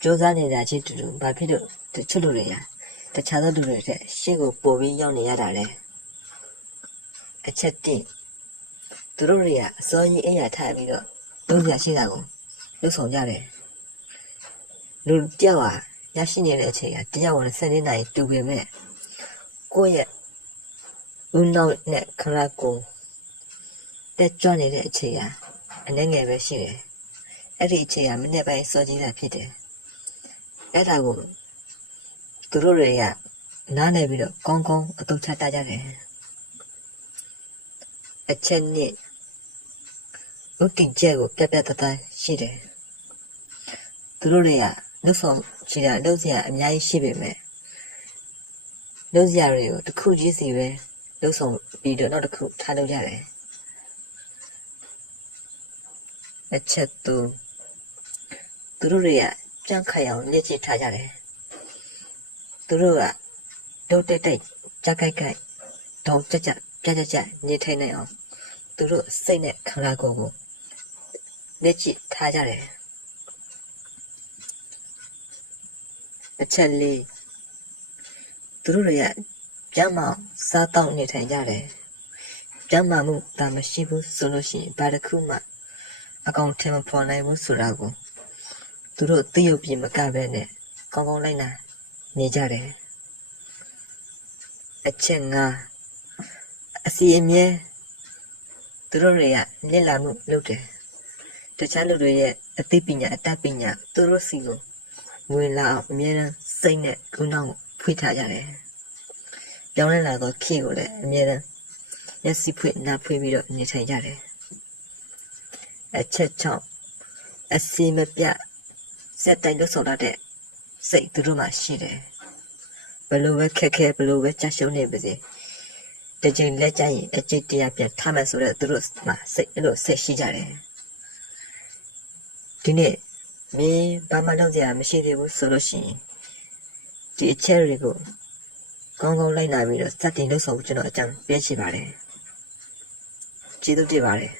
조사 내자 지도로 마피도 대출로래야 대차도 누르래 시고 보비 영내 야다래 어쨌든 들어오래야 써니 애야 타비로 동자 시다고 요송자래 룰 뛰어와 야신이래 제야 뛰어오는 세리 나이 두개매 꼬에 운동네 그라고 때전이래 제야 안행에 배시래 애리 제야 맨날 바에 써지다 피대 애라고 들어오래야 나네 비로 꽁꽁 어떻게 따자래 어쨌니 웃긴 재고 빼빼다다 시래 들어오래야 너서 지라 너지야 아미야이 시베매 너지야리요 두쿠지시베 너서 비도 너두쿠 타도자래 어쨌도 들어오래야 짱카야 내지 타자래 들어가 도떼떼 짜까이까이 더 짜짜짜짜짜 니태네요 들어 세네 강라고고 내지 타자래 어쩔리 들어야 잠마 사다운 니태자래 잠마무 담시부 솔루션 바르쿠마 아카운트만 포나이부 수라고 들어 뜨여비 막가베네 꽁꽁라이나 니자래 어쨌나 아시에미에 들어야 내라무 로데 대차로의 어디비냐 아따비냐 들어시고 뭐라 어미는စိတ်နဲ့ ကုန်းဖွင့်ထားကြတယ်ပြောင်းလဲလာတော့ခေကိုလည်းအမြဲတမ်းမျက်စိဖွင့်နားဖွင့်ပြီးတော့နေထိုင်ကြတယ်အချက်ချောင်းအစီမပြစက်တိုင်လို့ဆိုတဲ့စိတ်သူတို့မှရှိတယ်ဘလို့ပဲခက်ခဲဘလို့ပဲကြရှုံးနေပါစေတကြိမ်လက်ကြရင်အကျိတ်တရားပြန်ထားမှဆိုတော့သူတို့မှစိတ်အဲ့လိုဆက်ရှိကြတယ်ဒီနေ့မင်းဘာမှလုပ်စရာမရှိသေးဘူးဆိုလို့ရှိရင်ဒီအချက်တွေကိုကောင်းကောင်းလိုက်နာပြီးတော့စတင်လို့ဆိုကျွန်တော်အကြံပေးချင်ပါတယ်ကျေးဇူးတင်ပါတယ်